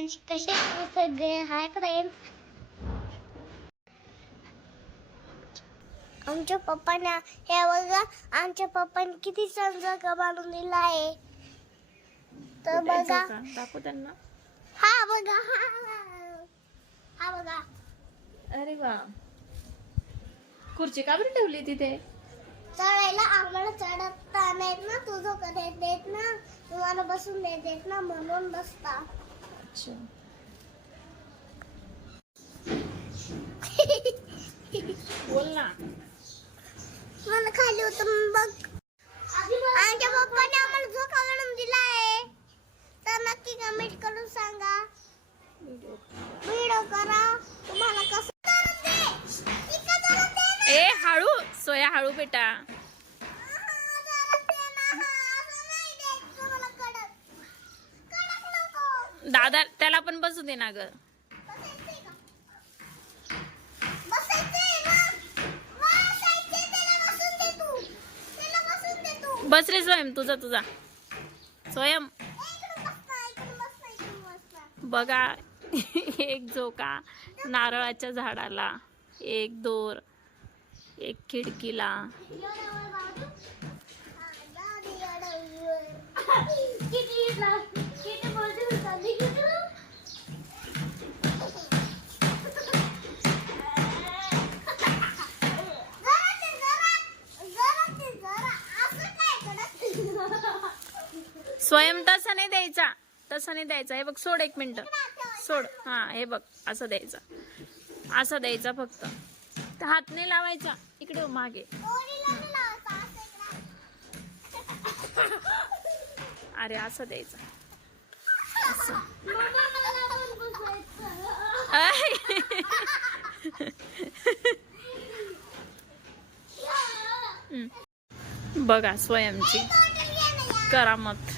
Friends कसे सगळे hi friends आमच्या पप्पाने हे बघा. आमच्या पप्पाने किती जागा बांधून दिला आहे. तर बघा. दाखव त्यांना. हा बघा. हा हा बघा. अरे वा. खुर्ची का बरं ठेवली तिथे? चढायला आम्हाला चढता नाहीत ना. तुझं कधी देत ना? तुम्हाला बसून देत ना. म्हणून बसता. अच्छा बोल ना मला खाली होतं बघ. आमच्या पप्पाने आम्हाला झोका काढून दिला आहे तर नक्की कमेंट करून सांगा. व्हिडिओ करा. तुम्हाला कसं. ए हळू. सोया हळू बेटा आहा, जरा दे ना. हा, असं नाही द्यायचं मला कडक. कडक नको. दादा त्याला पण बसू दे ना ग. बस रे स्वयं तुझा तुझा. स्वयं. बघा एक झोका नारळाच्या झाडाला एक दोर एक खिडकीला एवढ्यावर बाजू. हा, जाऊ दे एवढ्यावर. किती ला- किती बाजू झाली किती? जरा ते जरा, जरा ते जरा. असं काय कडक? स्वयं तसा नाही द्यायचा. तसा नाही द्यायचा. हे बघ सोड एक मिनिट. सोड. हा हे बघ असं द्यायचा. असं द्यायचा फक्त. तर हात नाही लावायचा. इकडे मागे. असं अरे असं. द्यायचा बघा स्वयंची. करामत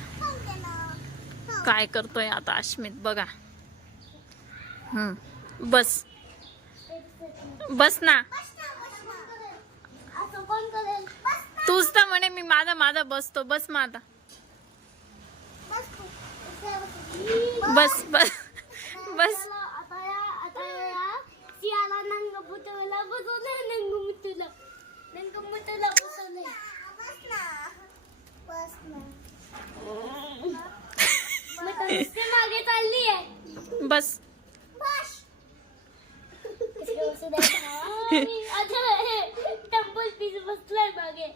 काय करतोय आता अश्मित? बघा. हम्म. बस. बस ना. तूच तर म्हणे मी माझा माझा बसतो. बस मग आता. बस बस बस. बस. मग चालली आहे बस पीस बसलाय मागे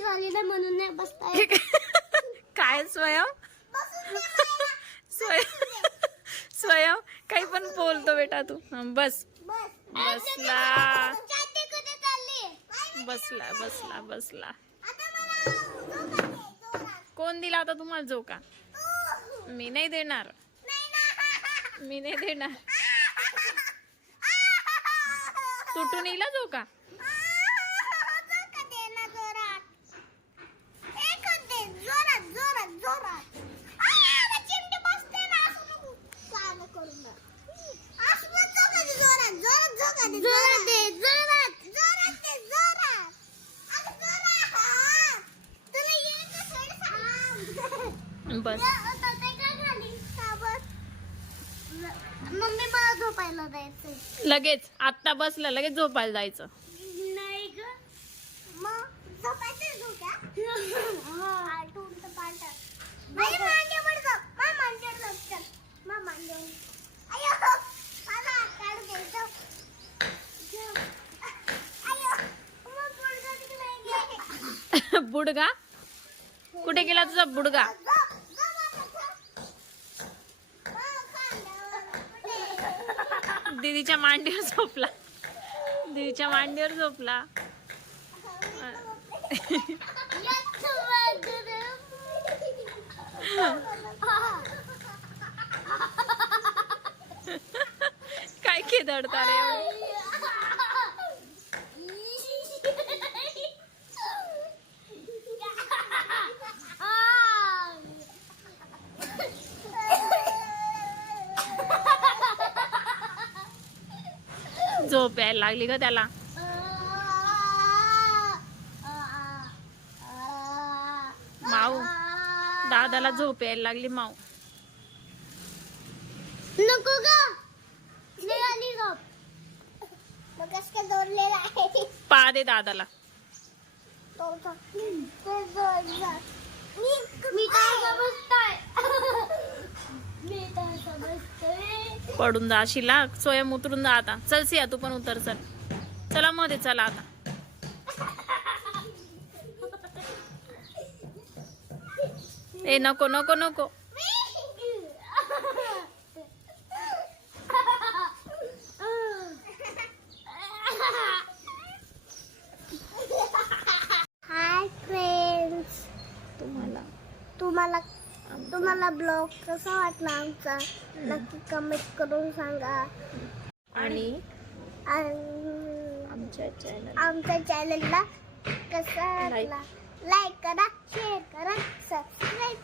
झाली नाही म्हणून नाही बसताय काय स्वयं स्वयं स्वयं काही पण बोलतो बेटा तू हं, बस बसला बसला बसला बसला कोण दिला होता तुम्हाला झोका? मी नाही देणार. मी नाही देणार. तुटून येईल हा झोका जोरात दे जोरात जोरात दे जोरात अगं जोरात हा. तुला येईल का थोडं सांग. बस? मम्मी मला झोपायला जायचंय लगेच आत्ता बसला लगेच झोपायला जायचं. नाही ग. मग झोपायचं झोप्या आलटून तर पालट अरे मांडीवर झोप. मा मांडीवर झोप. चल. मा मांडीवर. अयो मला हात काढू द्यायचं. झोप. अयो मग पोरगं तिकडे. गेले. बुडगा? कुठे गेला तुझा बुडगा झोप, झोप आता, झोप. मग खांद्यावर कुठे? दीदीच्या मांडीवर झोपला. दीदीच्या मांडीवर झोपला. काय खेदडता रे झोप यायला लागली का त्याला. माऊ दादाला झोप यायला लागली माऊ. नको ग. पा दे दादाला. मी काय समजताय. मी काय समजतोय. पडून जा शिला स्वयं उतरून जा आता. चल सिया तू पण उतर चल. चला मध्ये चला आता. ए नको नको नको हाय फ्रेंड्स तुम्हाला तुम्हाला तुम्हाला ब्लॉग कसा वाटला आमचा? नक्की कमेंट करून सांगा. आणि आमच्या चॅनल आमच्या चॅनलला कसा. वाटला? लाईक करा शेअर करा सबस्क्राईब